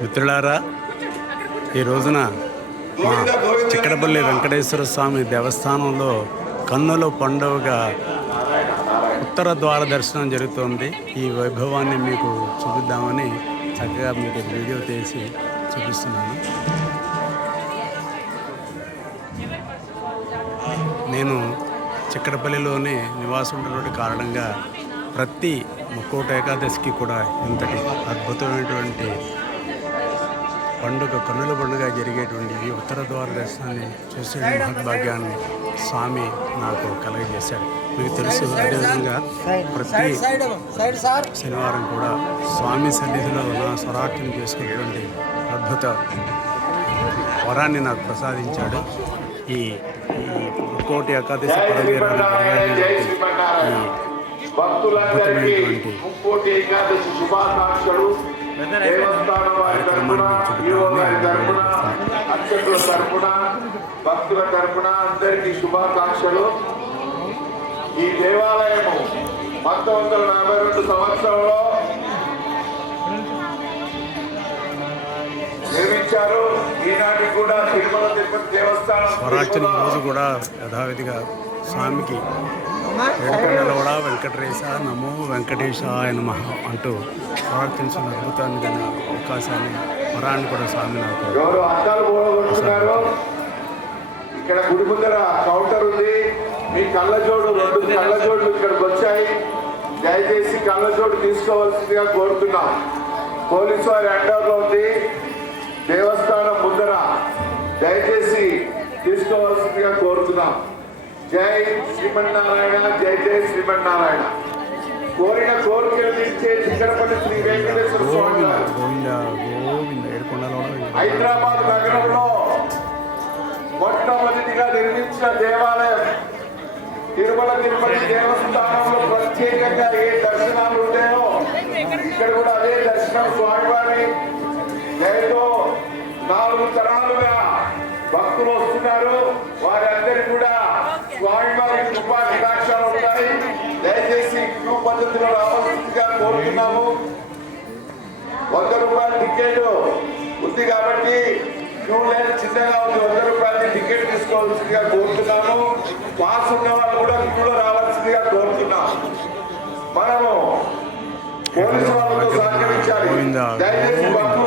మిత్రులారా, ఈ రోజున మా చిక్కడపల్లి వెంకటేశ్వర స్వామి దేవస్థానంలో కన్నుల పండుగగా ఉత్తర ద్వార దర్శనం జరుగుతోంది. ఈ వైభవాన్ని మీకు చూపిద్దామని చక్కగా మీకు వీడియో తీసి చూపిస్తున్నాను. నేను చిక్కడపల్లిలోనే నివాసం ఉన్నటువంటి కారణంగా ప్రతి ముక్కోట ఏకాదశికి కూడా ఇంతటి అద్భుతమైనటువంటి పండుగ కన్నుల పండుగ జరిగేటువంటి ఈ ఉత్తర ద్వార దర్శనాన్ని చూసే మహద్భాగ్యాన్ని స్వామి నాకు కలగజేశాడు. మీకు తెలుసు, అదేవిధంగా ప్రతి శనివారం కూడా స్వామి సన్నిధిలో నా స్వరార్చన చేసుకున్నటువంటి అద్భుత వరాన్ని నాకు ప్రసాదించాడు. ఈ ముక్కోటి ఏకాదశి పరవీరాన్ని అద్భుతమైనటువంటి అర్చకుల తరపున భక్తుల తరపున అందరికీ శుభాకాంక్షలు. ఈ దేవాలయము 1942 సంవత్సరంలో నిర్మించారు. ఈనాటికి కూడా తిరుమల తిరుపతి దేవస్థానం స్వరార్చన రోజు కూడా యథావిధిగా స్వామికి వెంకటరమణ వెంకటేశ నమో వెంకటేశాయ నమః అంటూ ప్రార్థించిన అద్భుతాన్ని కానీ అవకాశాన్ని వరాన్ని కూడా స్వామి నాకు. ఎవరు అద్దాలు పోగొట్టుకున్నారు? ఇక్కడ గుడి ముందర కౌంటర్ ఉంది. మీ కళ్ళజోడు 2 కళ్ళజోడులు ఇక్కడికి వచ్చాయి. దయచేసి కళ్ళజోడు తీసుకోవాల్సిందిగా కోరుతున్నాం. పోలీసు వారి అండర్లో ఉంది. దేవస్థానం ముందర దయచేసి తీసుకోవాల్సిందిగా కోరుతున్నాం. జై శ్రీమన్నారాయణ, జై జై శ్రీమన్నారాయణ. కోరిన కోరికలు తీర్చే చిక్కడపల్లి శ్రీ వెంకటేశ్వర స్వామి హైదరాబాద్ నగరంలో మొట్టమొదటిగా నిర్మించిన దేవాలయం. తిరుమల తిరుపతి దేవస్థానంలో ప్రత్యేకంగా ఏ దర్శనాలు ఉంటాయో ఇక్కడ కూడా అదే దర్శనం. స్వామివారి దయతో 4 తరాలుగా భక్తులు వస్తున్నారు. వారందరికీ కూడా స్వామివారి కృపా కటాక్షాలు ఉంటాయి. దయచేసి క్యూ పద్ధతిలో రావాల్సిందిగా కోరుతున్నాము. 100 రూపాయల టికెట్ ఉంది కాబట్టి క్యూ లైన్ చిన్నగా ఉంది. 100 రూపాయల టికెట్ తీసుకోవాల్సిందిగా కోరుతున్నాము. పాస్ ఉన్న వాళ్ళు కూడా క్యూలో రావాల్సిందిగా కోరుతున్నాం. మనము పోలీసు వాళ్ళతో సహకరించాలి. దయచేసి భక్తులు